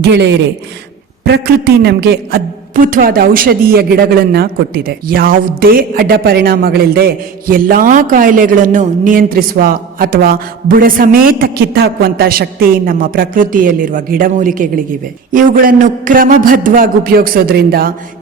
ಗೆಳೆಯರೆ, ಪ್ರಕೃತಿ ನಮಗೆ ಅದ್ಭುತವಾದ ಔಷಧೀಯ ಗಿಡಗಳನ್ನು ಕೊಟ್ಟಿದೆ. ಯಾವುದೇ ಅಡ್ಡ ಪರಿಣಾಮಗಳಿಲ್ಲದೆ ಎಲ್ಲಾ ಕಾಯಿಲೆಗಳನ್ನು ನಿಯಂತ್ರಿಸುವ ಅಥವಾ ಬುಡ ಸಮೇತ ಕಿತ್ತಾಕುವಂತ ಶಕ್ತಿ ನಮ್ಮ ಪ್ರಕೃತಿಯಲ್ಲಿರುವ ಗಿಡಮೂಲಿಕೆಗಳಿಗಿವೆ ಇವುಗಳನ್ನು ಕ್ರಮಬದ್ಧವಾಗಿ ಉಪಯೋಗಿಸೋದ್ರಿಂದ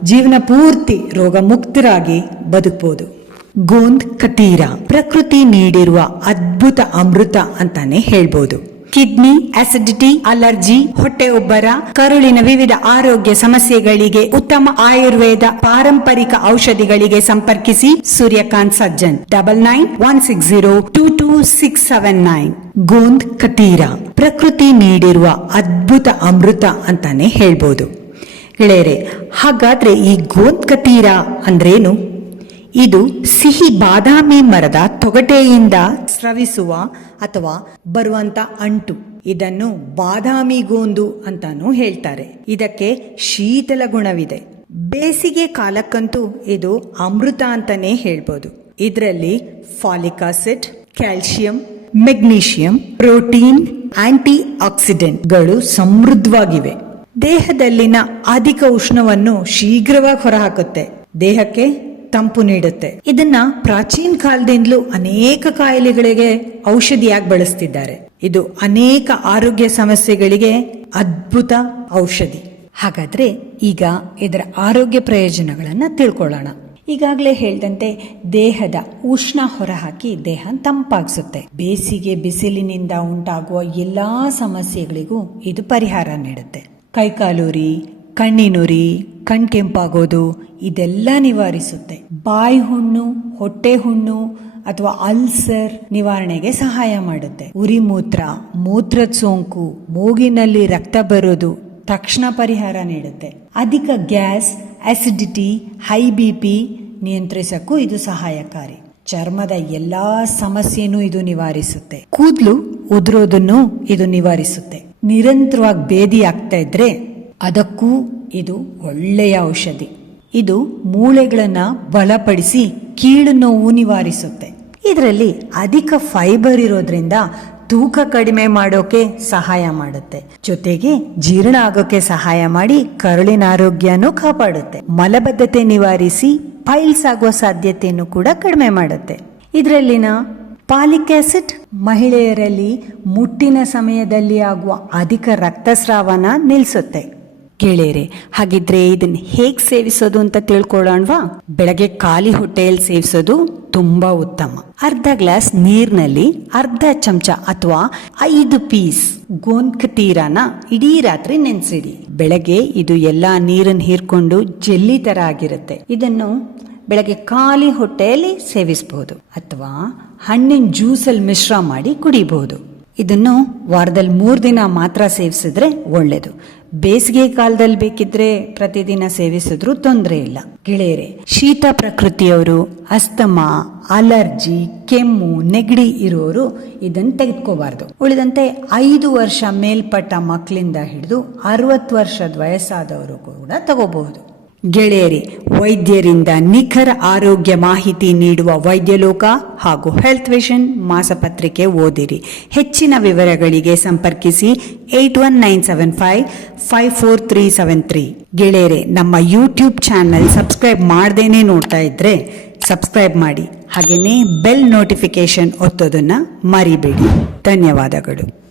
ಜೀವನ ಪೂರ್ತಿ ರೋಗ ಮುಕ್ತರಾಗಿ ಬದುಕಬಹುದು ಗೋಂದ್ ಕತೀರ, ಪ್ರಕೃತಿ ನೀಡಿರುವ ಅದ್ಭುತ ಅಮೃತ ಅಂತಾನೆ ಹೇಳ್ಬೋದು. ಕಿಡ್ನಿ ಆಸಿಡಿಟಿ ಅಲರ್ಜಿ ಹೊಟ್ಟೆ ಉಬ್ಬರ, ಕರುಳಿನ ವಿವಿಧ ಆರೋಗ್ಯ ಸಮಸ್ಯೆಗಳಿಗೆ ಉತ್ತಮ ಆಯುರ್ವೇದ ಪಾರಂಪರಿಕ ಔಷಧಿಗಳಿಗೆ ಸಂಪರ್ಕಿಸಿ Suryakant Sajjan. Double nine one six zero two two six seven nine gond katira. ಪ್ರಕೃತಿ ನೀಡಿರುವ ಅದ್ಭುತ ಅಮೃತ ಅಂತಾನೆ ಹೇಳ್ಬೋದು. ಗೆಳೆಯರೆ, ಹಾಗಾದ್ರೆ ಈ ಗೋಂದ್ ಕತೀರ ಅಂದ್ರೇನು? ಇದು ಸಿಹಿ ಬಾದಾಮಿ ಮರದ ತೊಗಟೆಯಿಂದ ಸ್ರವಿಸುವ ಅಥವಾ ಬರುವಂತ ಅಂಟು. ಇದನ್ನು ಬಾದಾಮಿ ಗೋಂದು ಅಂತಾನೂ ಹೇಳ್ತಾರೆ. ಇದಕ್ಕೆ ಶೀತಲ ಗುಣವಿದೆ. ಬೇಸಿಗೆ ಕಾಲಕ್ಕಂತೂ ಇದು ಅಮೃತ ಅಂತಾನೆ ಹೇಳ್ಬೋದು. ಇದರಲ್ಲಿ folic acid calcium magnesium, protein aunty ಆಕ್ಸಿಡೆಂಟ್ಗಳು ಸಮೃದ್ಧವಾಗಿವೆ. ದೇಹದಲ್ಲಿನ ಅಧಿಕ ಉಷ್ಣವನ್ನು ಶೀಘ್ರವಾಗಿ ಹೊರಹಾಕುತ್ತೆ. ದೇಹಕ್ಕೆ ತಂಪು ನೀಡುತ್ತೆ. ಇದನ್ನ ಪ್ರಾಚೀನ ಕಾಲದಿಂದಲೂ ಅನೇಕ ಕಾಯಿಲೆಗಳಿಗೆ ಔಷಧಿಯಾಗಿ ಬಳಸ್ತಿದ್ದಾರೆ. ಇದು ಅನೇಕ ಆರೋಗ್ಯ ಸಮಸ್ಯೆಗಳಿಗೆ ಅದ್ಭುತ ಔಷಧಿ. ಹಾಗಾದ್ರೆ ಈಗ ಇದರ ಆರೋಗ್ಯ ಪ್ರಯೋಜನಗಳನ್ನ ತಿಳ್ಕೊಳ್ಳೋಣ. ಈಗಾಗಲೇ ಹೇಳ್ದಂತೆ ದೇಹದ ಉಷ್ಣ ಹೊರಹಾಕಿ ದೇಹ ತಂಪಾಗಿಸುತ್ತೆ. ಬೇಸಿಗೆ ಬಿಸಿಲಿನಿಂದ ಉಂಟಾಗುವ ಎಲ್ಲಾ ಸಮಸ್ಯೆಗಳಿಗೂ ಇದು ಪರಿಹಾರ ನೀಡುತ್ತೆ. ಕೈಕಾಲುರಿ, ಕಣ್ಣಿನುರಿ ಕಣ್ ಕೆಂಪಾಗೋದು ಇದೆಲ್ಲ ನಿವಾರಿಸುತ್ತೆ. ಬಾಯಿ ಹುಣ್ಣು ಹೊಟ್ಟೆ ಹುಣ್ಣು ಅಥವಾ ಅಲ್ಸರ್ ನಿವಾರಣೆಗೆ ಸಹಾಯ ಮಾಡುತ್ತೆ. ಉರಿ ಮೂತ್ರ, ಮೂತ್ರದ ಸೋಂಕು, ಮೂಗಿನಲ್ಲಿ ರಕ್ತ ಬರೋದು ತಕ್ಷಣ ಪರಿಹಾರ ನೀಡುತ್ತೆ. ಅಧಿಕ gas acidity high B P ನಿಯಂತ್ರಿಸಕ್ಕೂ ಇದು ಸಹಾಯಕಾರಿ. ಚರ್ಮದ ಎಲ್ಲಾ ಸಮಸ್ಯೆನೂ ಇದು ನಿವಾರಿಸುತ್ತೆ. ಕೂದಲು ಉದುರೋದನ್ನು ಇದು ನಿವಾರಿಸುತ್ತೆ. ನಿರಂತರವಾಗಿ ಬೇದಿ ಆಗ್ತಾ ಇದ್ರೆ ಅದಕ್ಕೂ ಇದು ಒಳ್ಳೆಯ ಔಷಧಿ. ಇದು ಮೂಳೆಗಳನ್ನು ಬಲಪಡಿಸಿ ಕೀಳು ನೋವು ನಿವಾರಿಸುತ್ತೆ. ಇದರಲ್ಲಿ ಅಧಿಕ ಫೈಬರ್ ಇರೋದ್ರಿಂದ ತೂಕ ಕಡಿಮೆ ಮಾಡೋಕೆ ಸಹಾಯ ಮಾಡುತ್ತೆ. ಜೊತೆಗೆ ಜೀರ್ಣ ಆಗೋಕೆ ಸಹಾಯ ಮಾಡಿ ಕರುಳಿನ ಆರೋಗ್ಯನೂ ಕಾಪಾಡುತ್ತೆ. ಮಲಬದ್ಧತೆ ನಿವಾರಿಸಿ ಪೈಲ್ಸ್ ಆಗುವ ಸಾಧ್ಯತೆಯನ್ನು ಕೂಡ ಕಡಿಮೆ ಮಾಡುತ್ತೆ. ಇದರಲ್ಲಿನ ಪಾಲಿಕ್ ಆಸಿಡ್ ಮಹಿಳೆಯರಲ್ಲಿ ಮುಟ್ಟಿನ ಸಮಯದಲ್ಲಿ ಆಗುವ ಅಧಿಕ ರಕ್ತಸ್ರಾವನ ನಿಲ್ಲಿಸುತ್ತೆ ಗೆಳೆಯರೆ ಹಾಗಿದ್ರೆ ಇದನ್ನ ಹೇಗೆ ಸೇವಿಸೋದು ಅಂತ ತಿಳ್ಕೊಳ್ಳೋಣವಾ ಬೆಳಗ್ಗೆ ಖಾಲಿ ಹೊಟ್ಟೆಯಲ್ಲಿ ಸೇವಿಸೋದು ತುಂಬಾ ಉತ್ತಮ. ಅರ್ಧ ಗ್ಲಾಸ್ ನೀರಿನಲ್ಲಿ ಅರ್ಧ ಚಮಚ ಅಥವಾ ಐದು ಪೀಸ್ ಗೋಂದ್ಕತೀರನ ಇಡೀ ರಾತ್ರಿ ನೆನೆಸಿಡಿ ಬೆಳಗ್ಗೆ ಇದು ಎಲ್ಲಾ ನೀರನ್ನು ಹೀರ್ಕೊಂಡು ಜೆಲ್ಲಿ ತರ ಆಗಿರುತ್ತೆ. ಇದನ್ನು ಬೆಳಗ್ಗೆ ಖಾಲಿ ಹೊಟ್ಟೆಯಲ್ಲಿ ಸೇವಿಸಬಹುದು ಅಥವಾ ಹಣ್ಣಿನ ಜ್ಯೂಸಲ್ಲಿ ಮಿಶ್ರ ಮಾಡಿ ಕುಡಿಬಹುದು ಇದನ್ನು ವಾರದಲ್ಲಿ ಮೂರು ದಿನ ಮಾತ್ರ ಸೇವಿಸಿದ್ರೆ ಒಳ್ಳೇದು. ಬೇಸಿಗೆ ಕಾಲದಲ್ಲಿ ಬೇಕಿದ್ರೆ ಪ್ರತಿದಿನ ಸೇವಿಸಿದ್ರೂ ತೊಂದರೆ ಇಲ್ಲ. ಗೆಳೆಯರೆ, ಶೀತ ಪ್ರಕೃತಿಯವರು, ಅಸ್ತಮಾ, ಅಲರ್ಜಿ, ಕೆಮ್ಮು, ನೆಗಡಿ ಇರೋರು ಇದನ್ನು ತೆಗೆದುಕೋಬಾರ್ದು. ಉಳಿದಂತೆ ಐದು ವರ್ಷ ಮೇಲ್ಪಟ್ಟ ಮಕ್ಕಳಿಂದ ಹಿಡಿದು ಅರವತ್ತು ವರ್ಷದ ವಯಸ್ಸಾದವರು ಕೂಡ ತಗೋಬಹುದು. ಗೆಳೆಯರಿ, ವೈದ್ಯರಿಂದ ನಿಖರ ಆರೋಗ್ಯ ಮಾಹಿತಿ ನೀಡುವ ವೈದ್ಯಲೋಕ ಹಾಗೂ ಹೆಲ್ತ್ ವಿಷನ್ ಮಾಸಪತ್ರಿಕೆ ಓದಿರಿ. ಹೆಚ್ಚಿನ ವಿವರಗಳಿಗೆ ಸಂಪರ್ಕಿಸಿ eight one nine seven five five four three seven three ಗೆಳೆಯರೆ, ನಮ್ಮ ಯೂಟ್ಯೂಬ್ ಚಾನಲ್ ಸಬ್ಸ್ಕ್ರೈಬ್ ಮಾಡ್ದೇನೆ ನೋಡ್ತಾ ಇದ್ರೆ ಸಬ್ಸ್ಕ್ರೈಬ್ ಮಾಡಿ. ಹಾಗೆಯೇ ಬೆಲ್ ನೋಟಿಫಿಕೇಶನ್ ಒತ್ತೋದನ್ನು ಮರಿಬೇಡಿ. ಧನ್ಯವಾದಗಳು.